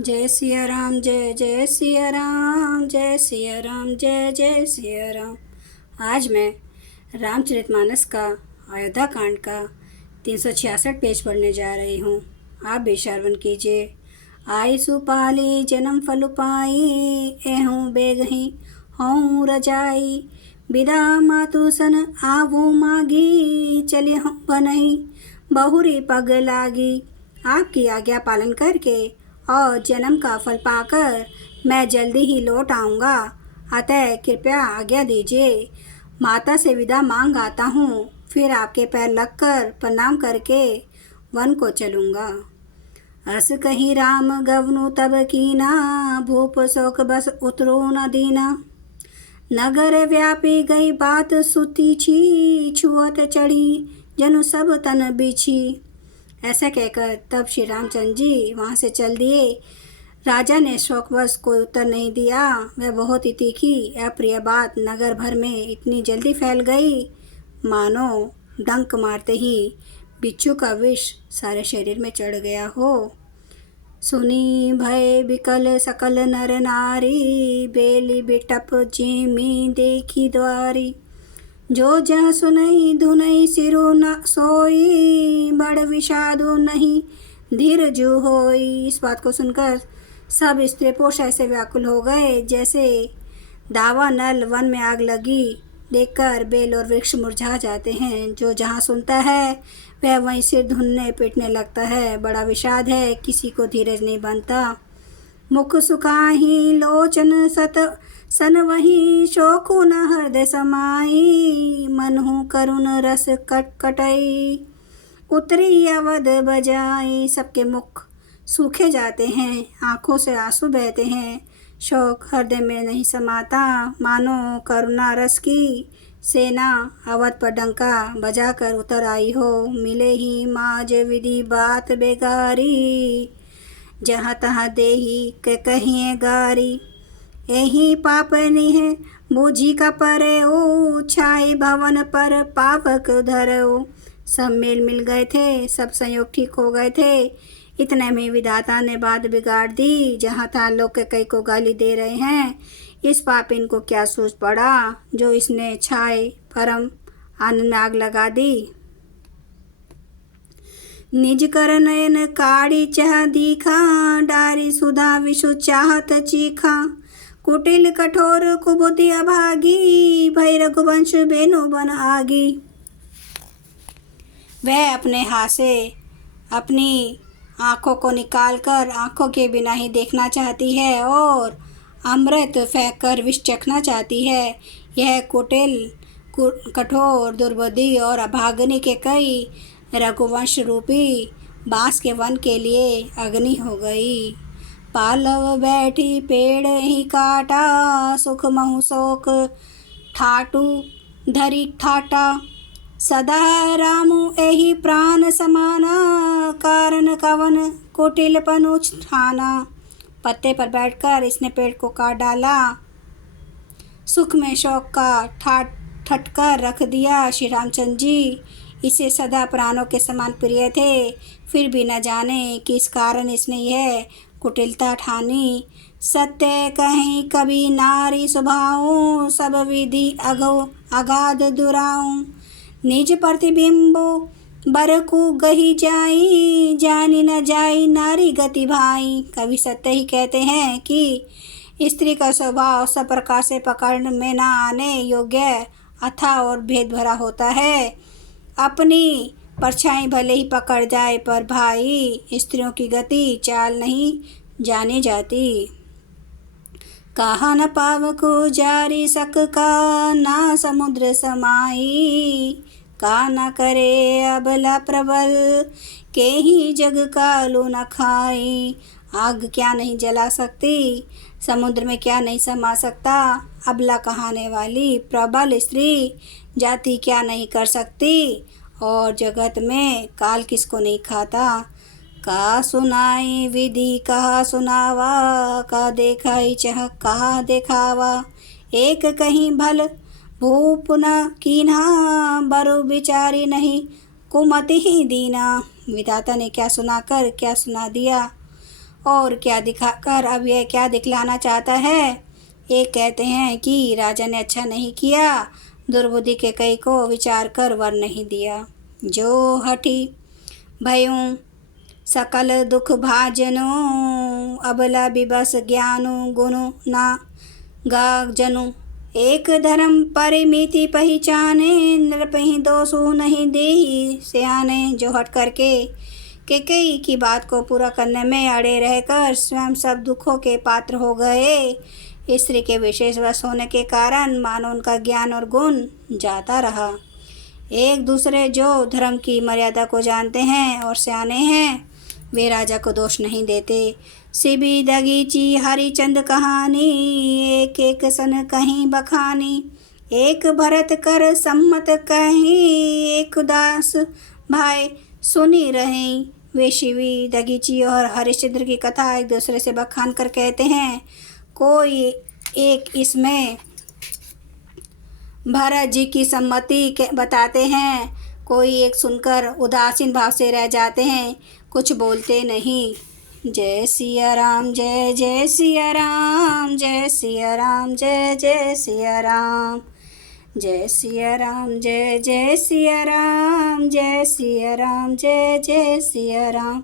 जय सिया राम, जय जय सिया राम, जय सिया राम, जय जय सिया राम। आज मैं रामचरितमानस का अयोध्या कांड का 366 पेज पढ़ने जा रही हूँ। आप भी श्रवण कीजिए। आई सुपाली जन्म फल पाई, एहूँ बेगही हूँ रजाई। बिदा मातु सन आवू मागी, चली हूँ बनही बहुरी पग लागी। आपकी आज्ञा पालन करके और जन्म का फल पाकर मैं जल्दी ही लौट आऊँगा। अतः कृपया आज्ञा दीजिए। माता से विदा मांग आता हूँ, फिर आपके पैर लगकर प्रणाम करके वन को चलूँगा। अस कहीं राम गवनु तब कीना, भूप शोक बस उतरो न दीना। नगर व्यापी गई बात सुती छी, छुअत चढ़ी जनु सब तन बिछी। ऐसा कहकर तब श्री रामचंद्र जी वहाँ से चल दिए। राजा ने शोकवश कोई उत्तर नहीं दिया। वह बहुत ही तीखी अप्रिय बात नगर भर में इतनी जल्दी फैल गई, मानो डंक मारते ही बिच्छू का विष सारे शरीर में चढ़ गया हो। सुनी भय विकल सकल नर नारी, बेली बिटप जिमी देखी द्वारी। जो जह सुनई धुनई सिरु न सोई, बड़ विषादु नहीं धीरजु होई। इस बात को सुनकर सब स्त्री पुरुष ऐसे व्याकुल हो गए जैसे दावा नल वन में आग लगी देखकर बेल और वृक्ष मुरझा जाते हैं। जो जहाँ सुनता है वह वहीं सिर धुनने पीटने लगता है। बड़ा विषाद है, किसी को धीरज नहीं बनता। मुख सुखाही लोचन सत सन वही, शोकु न हृदय समाई। मनहु करुण रस कटकटई, उतरी अवध बजाई। सबके मुख सूखे जाते हैं, आंखों से आंसू बहते हैं। शोक हृदय में नहीं समाता, मानो करुणा रस की सेना अवध पर डंका बजाकर उतर आई हो। मिले ही माज विधि बात बेगारी, जहाँ तहाँ देही के कहिए गारी। यही पापनी है बूझी का परे ओ, छाई भवन पर पावक धरो। सब मेल मिल गए थे, सब संयोग ठीक हो गए थे। इतने में विधाता ने बात बिगाड़ दी। जहाँ तहाँ लोग के कई को गाली दे रहे हैं। इस पापिन को क्या सूझ पड़ा जो इसने छाई परम आनंद में आग लगा दी। निज कर नयन काड़ी चाह दीखा, डारी सुधा विषु चाहत चीखा। कुटिल कठोर कुबुद्धि अभागी, भय रघुवंश बेनु बन आगी। वह अपने हाथ से अपनी आँखों को निकालकर आँखों के बिना ही देखना चाहती है और अमृत फेंक कर विष चखना चाहती है। यह कुटिल कठोर दुर्बुद्धि और अभागनी के कई रघुवंश रूपी बांस के वन के लिए अग्नि हो गई। पालव बैठी पेड़ ही काटा, सुख महु शोक ठाटू धरी ठाटा। सदा रामु एही प्राण समाना, कारण कवन कुटिल पनु ठाना। पत्ते पर बैठकर इसने पेड़ को काट डाला, सुख में शोक का ठाट ठटकर रख दिया। श्री रामचंद्र जी इसे सदा प्राणों के समान प्रिय थे, फिर भी न जाने किस कारण इसने यह कुटिलता ठानी। सत्य कहीं कभी नारी स्वभाव, सब विधि अगो अगाध दुराऊं। निज प्रतिबिंबो बरकु गही जाई, जानी न जाई नारी गति भाई। कवि सत्य ही कहते हैं कि स्त्री का स्वभाव सब प्रकार से पकड़ में न आने योग्य अथाह और भेद भरा होता है। अपनी परछाई भले ही पकड़ जाए, पर भाई स्त्रियों की गति चाल नहीं जानी जाती। कहा न पावको जारी सक का, ना समुद्र समाई। का न करे अबला प्रबल, के ही जग कालू न खाई। आग क्या नहीं जला सकती, समुद्र में क्या नहीं समा सकता। अबला कहाने वाली प्रबल स्त्री जाति क्या नहीं कर सकती, और जगत में काल किसको नहीं खाता। का सुनाई विधि कहा सुनावा, का देखाई चह कहा देखावा। एक कहीं भल भूप न कीन्हा, बरु विचारी नहीं कुमति ही दीना। विधाता ने क्या सुनाकर क्या सुना दिया। और क्या दिखाकर अब यह क्या दिखलाना चाहता है। एक कहते हैं कि राजा ने अच्छा नहीं किया, दुर्बुद्धि के कई को विचार कर वर नहीं दिया। जो हठी भयूं सकल दुख भाजनु, अबला बिबस ज्ञानु गुनु ना गा जनु। एक धर्म परिमिति पहचाने, नृपहि दोषु नहीं देही सियाने। जो हट करके कैकेयी की बात को पूरा करने में अड़े रहकर स्वयं सब दुखों के पात्र हो गए। स्त्री के विशेष वश होने के कारण मानो उनका ज्ञान और गुण जाता रहा। एक दूसरे जो धर्म की मर्यादा को जानते हैं और सियाने हैं, वे राजा को दोष नहीं देते। सिबी दगीची हरिचंद कहानी, एक एक सन कहीं बखानी। एक भरत कर सम्मत कहीं, एक उदास भाई सुनी रहे। वे शिवी दगीची और हरिश्चंद्र की कथा एक दूसरे से बखान कर कहते हैं। कोई एक इसमें भरत जी की सम्मति बताते हैं, कोई एक सुनकर उदासीन भाव से रह जाते हैं, कुछ बोलते नहीं। जय सिया राम जय जय सिया राम, जय सिया राम जय जय सिया राम, जय सिया राम जय जय सिया राम, जय सिया राम जय जय सिया राम।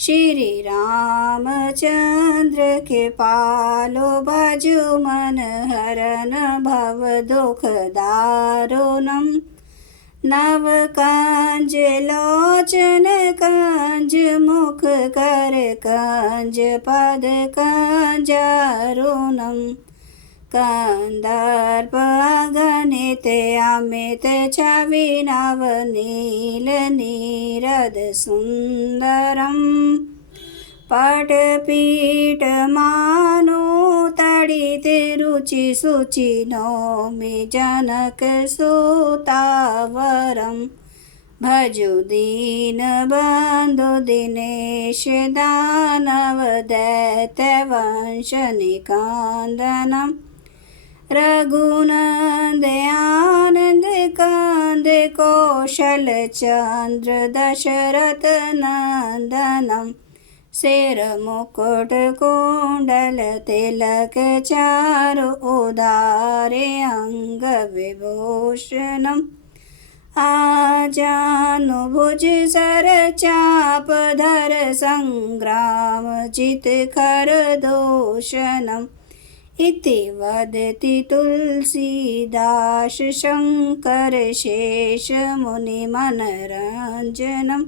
श्री रामचंद्र के पालो बाजू मन हरन भव दुख दारुणम। नव कंज लोचन कंज मुख कर कंज पद कंजरुणम। कंदर्प गणित अमित छवि नव नील नीरद सुंदरम। पटपीठ मानो तड़ित रुचि सुचि नौमि जनक सुतावरम। भजु दीन बंधु दिनेश दानव दैत्य वंश निकांदनम। रघुनंद आनंद कंद कौशल चंद्र दशरथ नंदनम। शेर मुकुट कुंडल तिलक चारु उदारे अंग विभूषणम। आजानुभुज सर चाप धर संग्राम जित खर दूषणम। इति वदति तुलसीदास शंकर शेष मुनि मनरंजनम।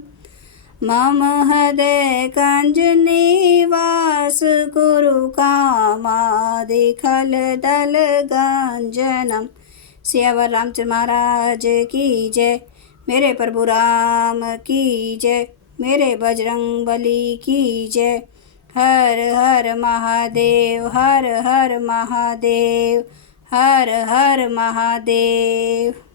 मम हृदय कंज निवास गुरु कामादि खल दल गंजनम। सियावर रामचंद्र महाराज की जय। मेरे प्रभु राम की जय। मेरे बजरंग बली की जय। हर हर महादेव, हर हर महादेव, हर हर महादेव।